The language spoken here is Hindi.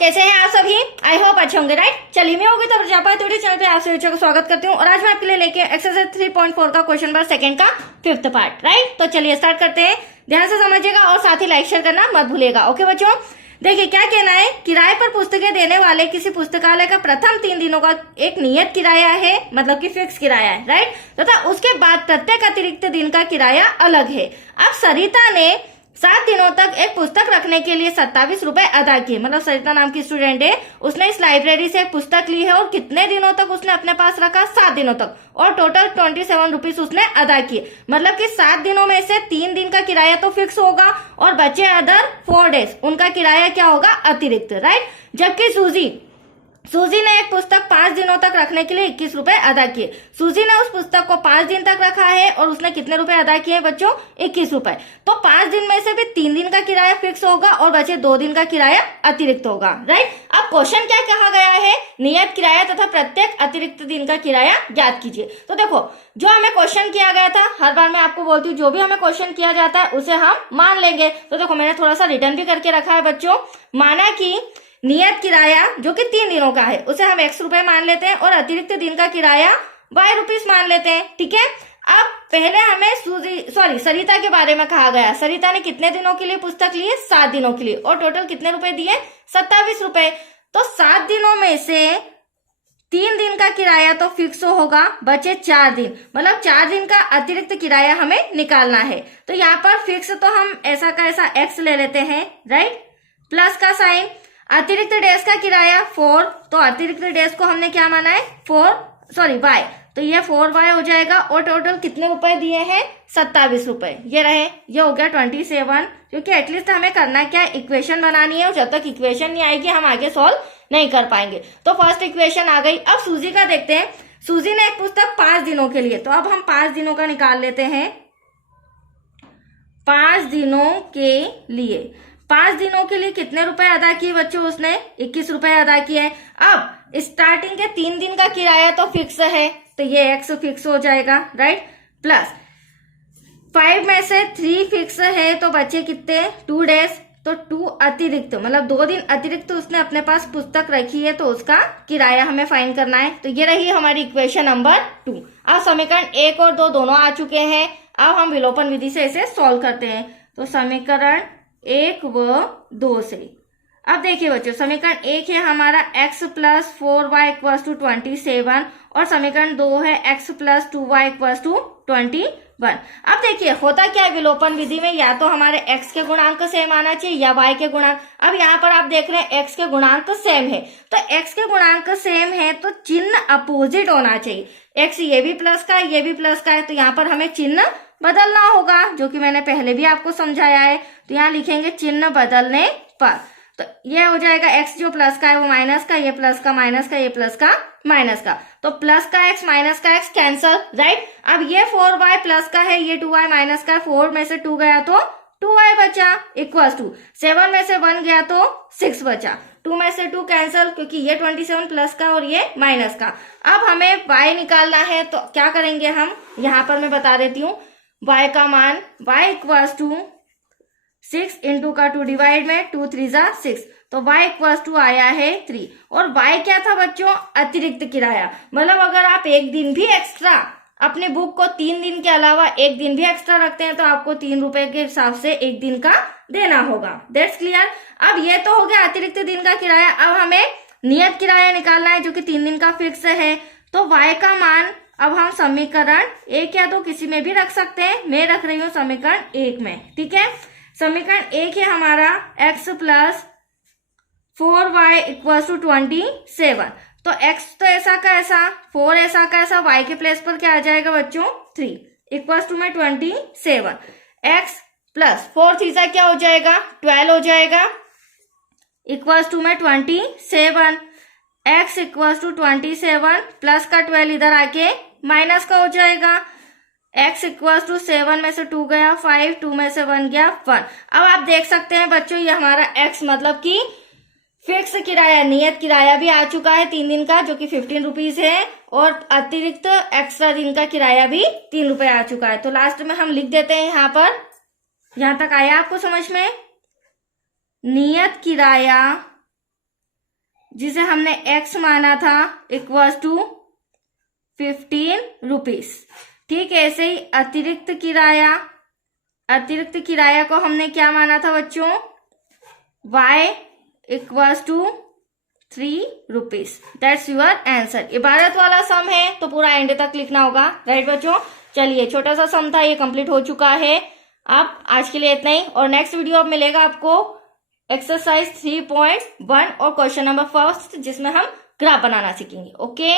कैसे हैं आप सभी? आई होप अच्छे होंगे, राइट। चलिए मैं होगी तो प्रजापति यूट्यूब चैनल पे आप सभी बच्चों का स्वागत करती हूँ और आज मैं आपके लिए लेके एक्सरसाइज 3.4 का क्वेश्चन नंबर सेकंड का 5th पार्ट, राइट। तो चलिए स्टार्ट करते हैं, ध्यान से समझिएगा और साथ ही लाइक शेयर करना मत भूलिएगा। ओके बच्चों, देखिए क्या कहना है। किराए पर पुस्तकें देने वाले किसी पुस्तकालय का प्रथम 3 दिनों का एक नियत किराया है, मतलब कि फिक्स किराया है, राइट। तथा उसके बाद प्रत्येक अतिरिक्त दिन का किराया अलग है। अब सरिता ने 7 दिनों तक एक पुस्तक रखने के लिए 27 रुपए अदा किए। मतलब सरिता नाम की स्टूडेंट है, उसने इस लाइब्रेरी से एक पुस्तक ली है और कितने दिनों तक उसने अपने पास रखा? 7 दिनों तक, और टोटल 27 रुपीज उसने अदा किए। मतलब कि 7 दिनों में से 3 दिन का किराया तो फिक्स होगा और बचे अदर 4 डेज, उनका किराया क्या होगा? अतिरिक्त, राइट। जबकि सूजी ने एक पुस्तक 5 दिनों तक रखने के लिए 21 रुपए अदा किए। सूजी ने उस पुस्तक को 5 दिन तक रखा है और उसने कितने रुपए अदा किए बच्चों? 21 रुपए। तो 5 दिन में से भी 3 दिन का किराया फिक्स होगा और बचे 2 दिन का किराया अतिरिक्त होगा, राइट। अब क्वेश्चन क्या कहा गया है? नियत किराया तथा प्रत्येक अतिरिक्त दिन का किराया ज्ञात कीजिए। तो देखो, जो हमें क्वेश्चन किया गया था, हर बार मैं आपको बोलती हूँ जो भी हमें क्वेश्चन किया जाता है उसे हम मान लेंगे। तो देखो मैंने थोड़ा सा रिटर्न भी करके रखा है बच्चों। माना कि नियत किराया जो कि 3 दिनों का है उसे हम x रुपए मान लेते हैं और अतिरिक्त दिन का किराया y रुपीस मान लेते हैं, ठीक है। अब पहले हमें सरिता के बारे में कहा गया। सरिता ने कितने दिनों के लिए पुस्तक ली है? 7 दिनों के लिए, और टोटल कितने रुपए दिए? 27 रुपए। तो 7 दिनों में से 3 दिन का किराया तो फिक्स होगा, बचे 4 दिन, मतलब 4 दिन का अतिरिक्त किराया हमें निकालना है। तो यहाँ पर फिक्स तो हम ऐसा का ऐसा x ले लेते हैं, राइट, प्लस का साइन। अतिरिक्त डेज का किराया 4, तो अतिरिक्त डेज को हमने क्या माना है? y, तो ये 4y हो जाएगा। और टोटल कितने रुपए दिए हैं? 27 रुपए। ये रहे, ये हो गया 27। क्योंकि एटलीस्ट हमें करना क्या है? इक्वेशन बनानी है, और जब तक इक्वेशन नहीं आएगी हम आगे सॉल्व नहीं कर पाएंगे। तो फर्स्ट इक्वेशन आ गई। अब सूजी का देखते हैं। सूजी ने एक पुस्तक 5 दिनों के लिए, तो अब हम 5 दिनों का निकाल लेते हैं। 5 दिनों के लिए 5 दिनों के लिए कितने रुपए अदा किए बच्चों? उसने 21 रुपए अदा किए। अब स्टार्टिंग के 3 दिन का किराया तो फिक्स है, तो ये x फिक्स हो जाएगा, राइट, प्लस 5 में से 3 फिक्स है, तो बचे कितने? 2 डेज, तो 2 अतिरिक्त, मतलब 2 दिन अतिरिक्त उसने अपने पास पुस्तक रखी है, तो उसका किराया हमें फाइंड करना है। तो ये रही हमारी इक्वेशन नंबर 2। अब समीकरण 1 और 2 दोनों आ चुके हैं। अब हम विलोपन विधि से इसे सॉल्व करते हैं। तो समीकरण 1 व 2 से, अब देखिए बच्चों, समीकरण 1 है हमारा x plus 4y equals to 27, और समीकरण 2 है x plus 2y equals to 21। अब देखिए होता क्या है विलोपन विधि में, या तो हमारे x के गुणांक सेम आना चाहिए या y के गुणांक। अब यहाँ पर आप देख रहे हैं x के गुणांक सेम है, तो x के गुणांक सेम है तो चिन्ह अपोजिट होना चाहिए। x ये भी प्लस का है, ये भी प्लस का है, तो यहाँ पर हमें चिन्ह बदलना होगा, जो कि मैंने पहले भी आपको समझाया है। तो यहाँ लिखेंगे चिन्ह बदलने पर, तो ये हो जाएगा x जो प्लस का है वो माइनस का, ये प्लस का माइनस का, ये प्लस का माइनस का, तो प्लस का x माइनस का x कैंसल, राइट। अब ये 4y प्लस का है, ये 2y माइनस का है, 4 में से 2 गया तो 2y बचा, इक्वल्स टू 7 में से 1 गया तो 6 बचा, 2 में से 2 कैंसल, क्योंकि ये 27 प्लस का और ये माइनस का। अब हमें y निकालना है, तो क्या करेंगे हम? यहाँ पर मैं बता देती हूँ y का मान, y इक्वल्स टू 6 इंटू का 2 डिवाइड में 2 3 जा 6, तो y इक्वल्स टू आया है 3। और y क्या था बच्चों? अतिरिक्त किराया। मतलब अगर आप एक दिन भी एक्स्ट्रा अपने बुक को 3 दिन के अलावा एक दिन भी एक्स्ट्रा रखते हैं तो आपको 3 रुपए के हिसाब से एक दिन का देना होगा। That's clear. अब ये तो हो गया अतिरिक्त दिन का किराया। अब हमें नियत किराया निकालना है जो कि 3 दिन का फिक्स है। तो y का मान अब हम समीकरण 1 या 2 किसी में भी रख सकते हैं, मैं रख रही हूँ समीकरण 1 में, ठीक है। समीकरण 1 है हमारा x plus 4y equal to 27, तो x तो ऐसा का ऐसा, 4 ऐसा का ऐसा, y के प्लेस पर क्या आ जाएगा बच्चों? 3 इक्वल टू में 27, x प्लस 4 थीसा क्या हो जाएगा? 12 हो जाएगा, इक्वल टू में 27, x इक्वल टू 27 प्लस का 12 इधर आके माइनस का हो जाएगा, x इक्वल टू 7 में से 2 गया 5, 2 में से 1 गया 1। अब आप देख सकते हैं बच्चों ये हमारा x मतलब कि फिक्स किराया, नियत किराया भी आ चुका है 3 दिन का, जो कि 15 रुपीज है, और अतिरिक्त एक्स्ट्रा दिन का किराया भी 3 रुपए आ चुका है। तो लास्ट में हम लिख देते हैं यहाँ पर, यहाँ तक आया आपको समझ में? नियत किराया जिसे हमने x माना था इक्वल्स टू 15 रुपीज। ठीक है, ऐसे ही अतिरिक्त किराया को हमने क्या माना था बच्चों, y equals to 3 rupees. That's your answer. इबारत वाला सम है तो पूरा एंड तक लिखना होगा, राइट बच्चों। चलिए, छोटा सा सम था, ये कंप्लीट हो चुका है। अब आज के लिए इतना ही, और नेक्स्ट वीडियो अब मिलेगा आपको एक्सरसाइज 3.1 और क्वेश्चन नंबर 1, जिसमें हम ग्राफ बनाना सीखेंगे। ओके।